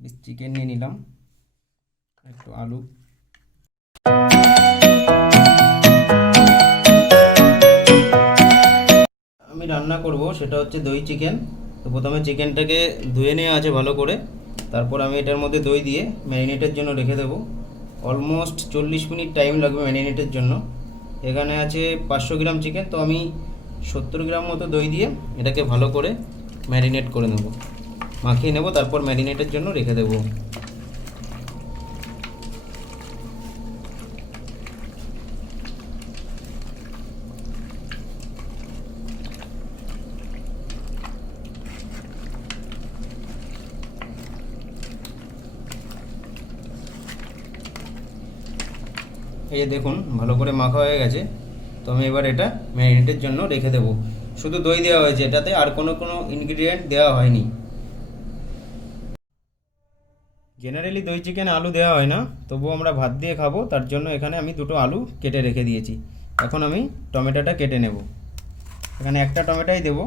Piece chicken নিয়ে নিলাম, একটু আলু। আমি রান্না করব সেটা হচ্ছে দই চিকেন। তো প্রথমে চিকেনটাকে ধুয়ে নেওয়া আছে ভালো করে, তারপর আমি এটার মধ্যে দই দিয়ে ম্যারিনেটের জন্য রেখে দেবো। অলমোস্ট 40 মিনিট টাইম লাগবে ম্যারিনেটের জন্য। এখানে আছে 500 গ্রাম চিকেন, তো আমি 70 গ্রাম মতো দই দিয়ে এটাকে ভালো করে ম্যারিনেট করে নেব, মাখিয়ে নেব, তারপর ম্যারিনেটের জন্য রেখে দেবো। এই দেখুন ভালো করে মাখা হয়ে গেছে। তো আমি এবার এটা ম্যারিনেটের জন্য রেখে দেবো। শুধু দই দেওয়া হয়েছে এটাতে, আর কোনো ইনগ্রিডিয়েন্ট দেওয়া হয়নি। জেনারেলি দই চিকেন আলু দেওয়া হয় না, তবুও আমরা ভাত দিয়ে খাবো, তার জন্য এখানে আমি দুটো আলু কেটে রেখে দিয়েছি। এখন আমি টমেটোটা কেটে নেব। এখানে একটা টমেটোই দেবো।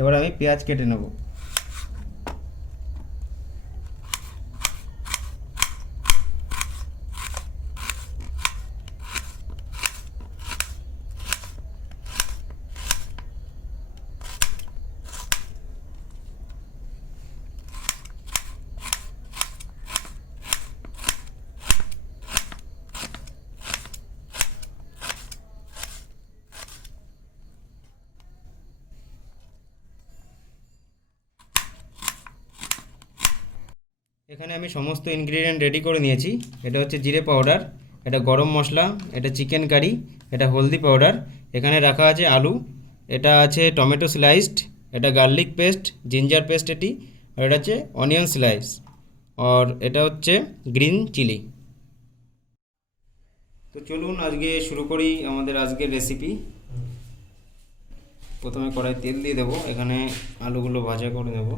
এবার আমি পেঁয়াজ কেটে নেব। এখানে আমি সমস্ত ইনগ্রিডিয়েন্ট রেডি করে নিয়েছি। এটা হচ্ছে জিরে পাউডার, এটা গরম মশলা, এটা চিকেন কারি, এটা হলদি পাউডার, এখানে রাখা আছে আলু, এটা আছে টমেটো স্লাইসড, এটা গার্লিক পেস্ট, জিঞ্জার পেস্ট এটি, আর এটা হচ্ছে অনিয়ন স্লাইস, আর এটা হচ্ছে গ্রিন চিলি। তো চলুন আজকে শুরু করি আমাদের আজকের রেসিপি। প্রথমে কড়াই তেল দিয়ে দেবো, এখানে আলুগুলো ভাজা করে নেব।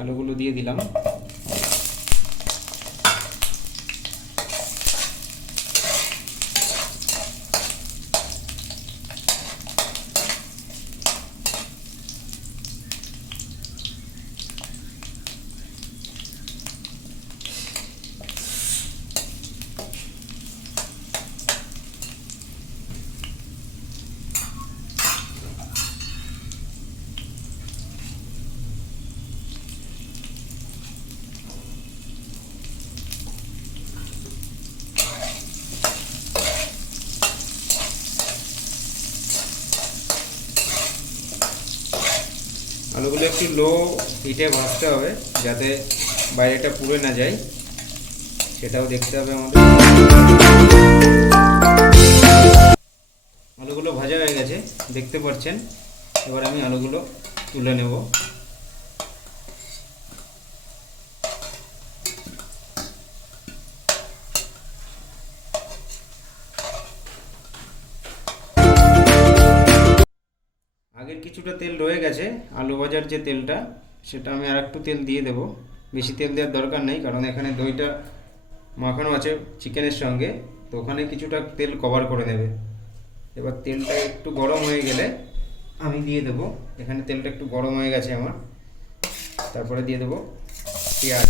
আলুগুলো দিয়ে দিলাম। আলুগুলো একটু লো হিটে ভাজতে হবে, যাতে বাইরেটা পুড়ে না যায়, সেটাও দেখতে হবে আমাদের। আলুগুলো ভাজা হয়ে গেছে দেখতে পাচ্ছেন। এবার আমি আলুগুলো তুলে নেব। আগের কিছুটা তেল রয়ে গেছে, আলু ভাজার যে তেলটা, সেটা আমি আর একটু তেল দিয়ে দেব। বেশি তেল দেওয়ার দরকার নেই, কারণ এখানে দইটা মাখানো আছে চিকেনের সঙ্গে, তো ওখানে কিছুটা তেল কভার করে নেবে। এবার তেলটা একটু গরম হয়ে গেলে আমি দিয়ে দেবো। এখানে তেলটা একটু গরম হয়ে গেছে আমার, তারপরে দিয়ে দেবো পেঁয়াজ।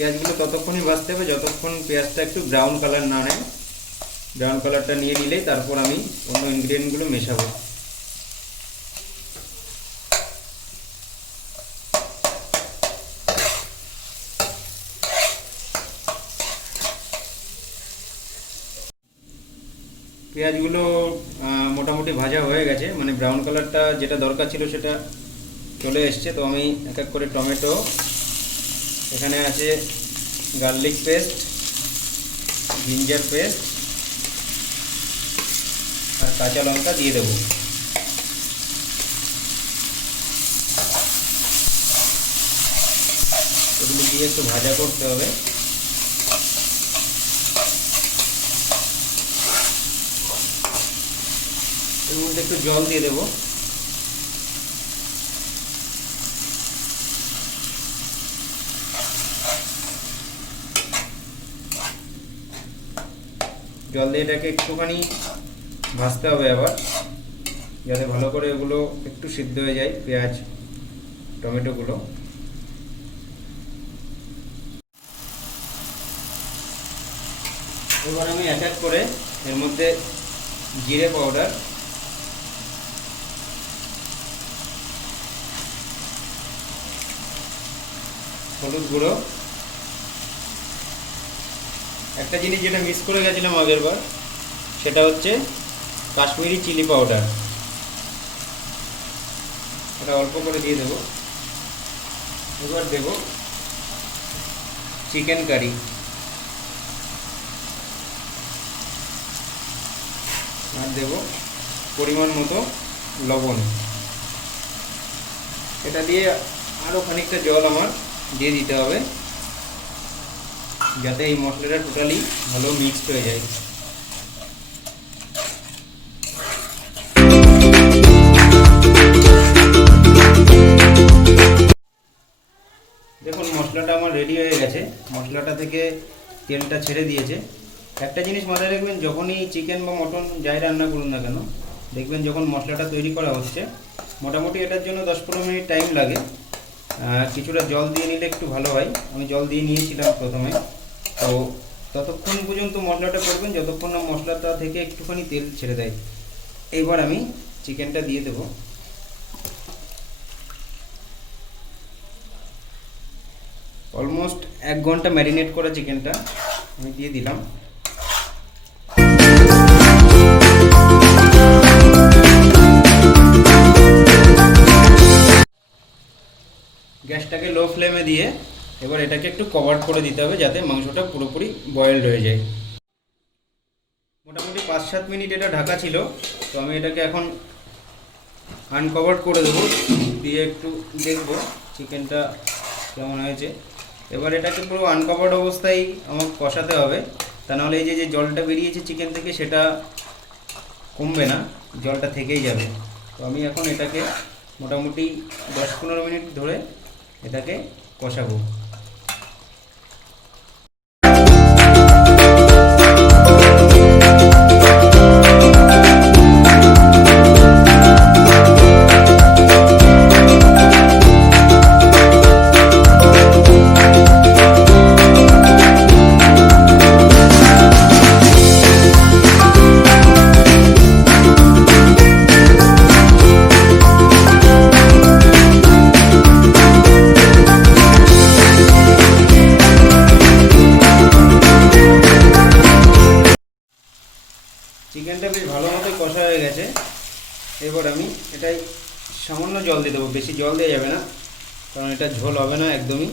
পেঁয়াজগুলো ততক্ষণই ভাজতে হবে যতক্ষণ পেঁয়াজটা একটু ব্রাউন কালার না নেয়। ব্রাউন কালারটা নিয়ে নিলেই তারপর আমি অন্য ইনগ্রিডিয়েন্টগুলো মেশাবো। পেঁয়াজগুলো মোটামুটি ভাজা হয়ে গেছে, মানে ব্রাউন কালারটা যেটা দরকার ছিল সেটা চলে এসছে। তো আমি এক এক করে টমেটো, এখানে আছে গার্লিক পেস্ট, জিঞ্জার পেস্ট আর কাঁচা লঙ্কা দিয়ে দেবো। এগুলো দিয়ে একটু ভাজা করতে হবে। এর মধ্যে একটু জল দিয়ে দেবো। জল দিয়ে এটাকে একটুখানি ভাজতে হবে আবার, যাতে ভালো করে এগুলো একটু সিদ্ধ হয়ে যায়, পেঁয়াজ টমেটোগুলো। এবার আমি এক এক করে এর মধ্যে জিরে পাউডার, হলুদ গুঁড়ো, একটা জিনিস যেটা মিস করে গেছিলাম আগের বার, সেটা হচ্ছে কাশ্মীরি চিলি পাউডার, এটা অল্প করে দিয়ে দেবো। এবার দেব চিকেন কারি, আর দেব পরিমাণ মতো লবণ। এটা দিয়ে আরও খানিকটা জল আমার দিয়ে দিতে হবে, যাতে এই মশলাটা টোটালি ভালো মিক্সড হয়ে যায়। দেখুন মশলাটা আমার রেডি হয়ে গেছে, মশলাটা থেকে তেলটা ছেড়ে দিয়েছে। একটা জিনিস মাথায় রাখবেন, যখনই চিকেন বা মটন যাই রান্না করুন না কেন, দেখবেন যখন মশলাটা তৈরি করা হচ্ছে, মোটামুটি এটার জন্য 10-15 মিনিট টাইম লাগে। কিছুটা জল দিয়ে নিলে একটু ভালো হয়। আমি জল দিয়ে নিয়েছিলাম প্রথমে। তো ততক্ষণ পর্যন্ত মশলাটা করবেন যতক্ষণ না মশলাটা থেকে একটুখানি তেল ছেড়ে দেয়। এবার আমি চিকেনটা দিয়ে দেবো। অলমোস্ট 1 ঘন্টা ম্যারিনেট করা চিকেনটা আমি দিয়ে দিলাম। গ্যাসটাকে লো ফ্লেমে দিয়ে এবার এটাকে একটু কভার করে দিতে হবে, যাতে মাংসটা পুরোপুরি বয়েলড হয়ে যায়। মোটামুটি 5-7 মিনিট এটা ঢাকা ছিল। তো আমি এটাকে এখন আনকভার করে দেবো, দিয়ে একটু দেখবো চিকেনটা কেমন হয়েছে। এবার এটাকে পুরো আনকভার্ড অবস্থায় আমার কষাতে হবে, তা নাহলে এই যে জলটা বেরিয়েছে চিকেন থেকে সেটা কমবে না, জলটা থেকেই যাবে। তো আমি এখন এটাকে মোটামুটি 10-15 মিনিট ধরে এটাকে কষাবো। চিকেনটা বেশ ভালো মতো কষা হয়ে গেছে। এবার আমি এটাই সামান্য জল দিয়ে দেবো, বেশি জল দেওয়া যাবে না, কারণ এটা ঝোল হবে না একদমই।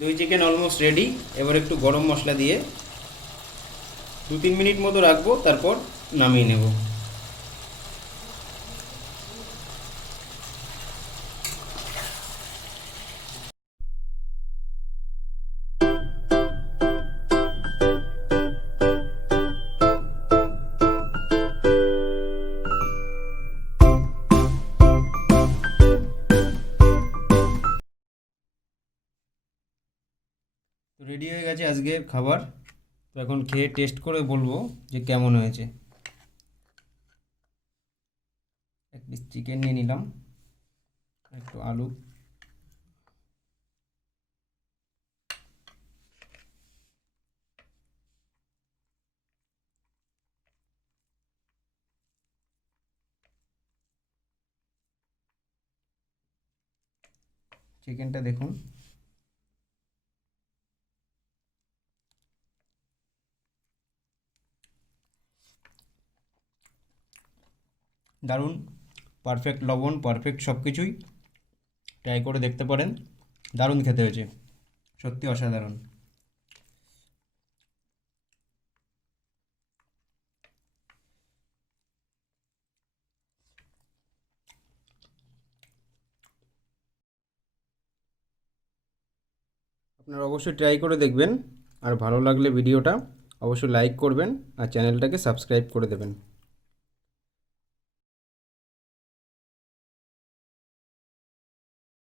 দই চিকেন অলমোস্ট রেডি। এবার একটু গরম মশলা দিয়ে 2-3 মিনিট মতো রাখবো, তারপর নামিয়ে নেব। রেডি হয়ে গেছে আজকের খাবার। তো এখন খেয়ে টেস্ট করে বলবো যে কেমন হয়েছে। এক পিস চিকেন নিয়ে নিলাম, একটু আলু, চিকেনটা দেখুন, দারুণ, পারফেক্ট লবণ, পারফেক্ট সব কিছুই। ট্রাই করে দেখতে পারেন, দারুণ খেতে হয়েছে, সত্যি অসাধারণ। আপনারা অবশ্যই ট্রাই করে দেখবেন, আর ভালো লাগলে ভিডিওটা অবশ্যই লাইক করবেন আর চ্যানেলটাকে সাবস্ক্রাইব করে দেবেন।